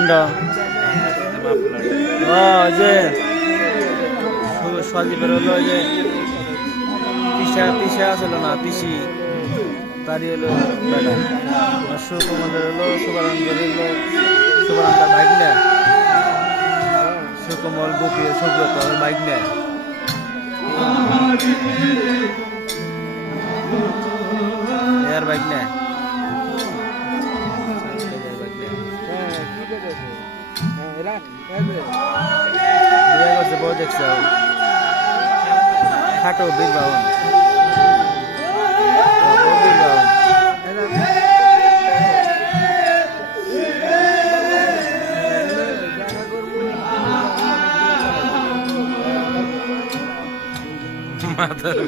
মন্ড ও যে সজীবের হলো যে পিসা ছিল না পিসি তারই হলো বেটা সুকুমারের হলো শুভানন্দের হলো শুভানন্দের বাইক নেয় সুকুমার গোপী সুব্রত বাইক নেয় এর বাইক নেয় বিয়ে করছে বউ দেখছে খাটো বীর বাহন মাথার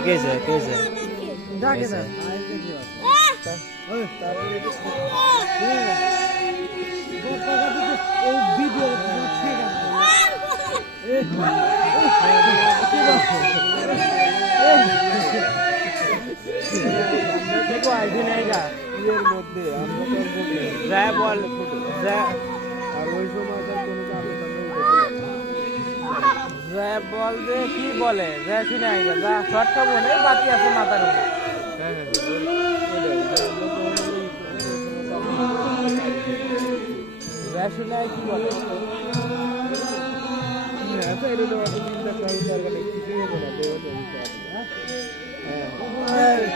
कैसे कैसे বল যে কি বলে শুনে আইগা যা শর্টটা বলে বাকি আছে মাথার উপরে শুনে কি বলে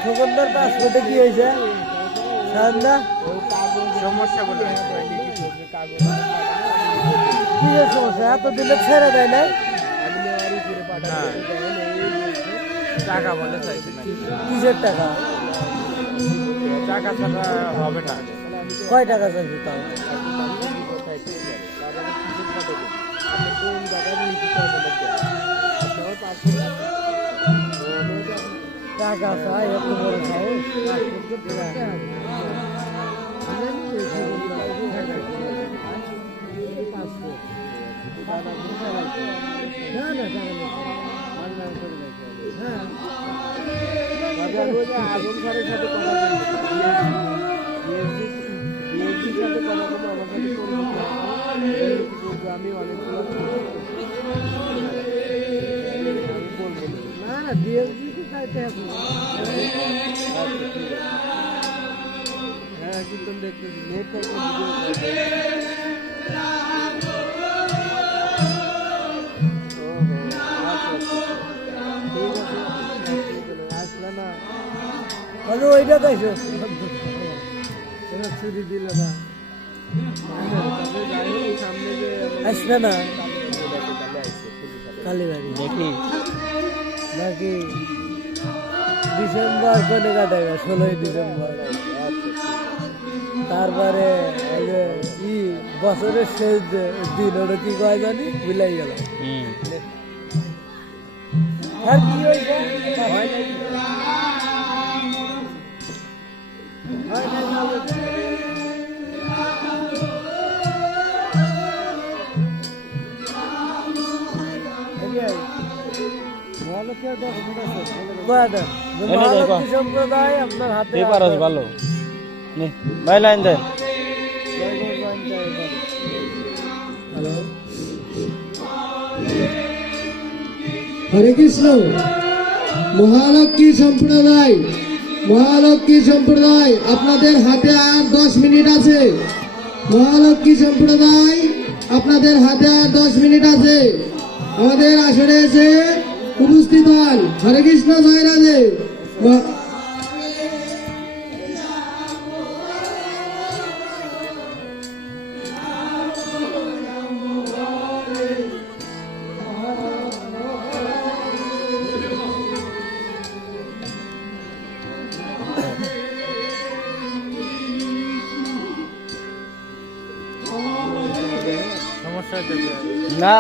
ঠোকরদার পাসপোর্টে কি হয়েছে সমস্যা বলে কি সমস্যা এতদিনে ছেড়ে দেয় না টাকা বলে চাইছে না কিসের টাকা টাকা ছাড়া হবে না কয় টাকা চাইছে তাও টাকা চাই এত বড় আজম স্যারের সাথে কথা আমি অনেক না না ডিএসজি তো চাইতে হবে হ্যাঁ কিন্তু দেখতেছি নেট হ্যালো ওইটা দেখো ছুরি দিল না আসবে না কালীবাড়ি দেখি নাকি ডিসেম্বর কোনে কাটাবে 16 ডিসেম্বর তারপরে বছরের শেষ দিন ওটা কি কয় জানি ভুলাই গেল আর কি হয়েছে হয় নাই মহালক্ষ্মী সম্প্রদায় আপনার হাতে ভালো ভাই লাইন দেন হরে কৃষ্ণ। মহালক্ষ্মী সম্প্রদায় আপনাদের হাতে আর 10 মিনিট আছে। মহালক্ষ্মী সম্প্রদায় আপনাদের হাতে আর 10 মিনিট আছে। আমাদের আসরে এসে উপস্থিত হন। হরে কৃষ্ণ, জয় রাধে। সমস্যা হইতেছে না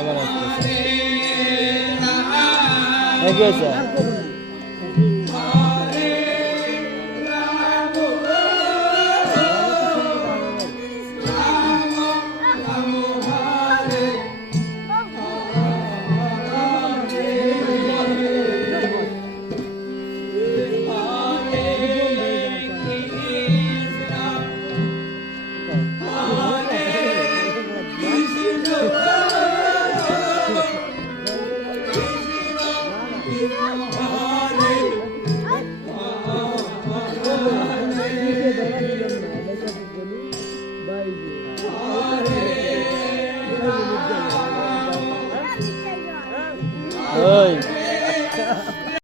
আবার আসতেছে কি হয়েছে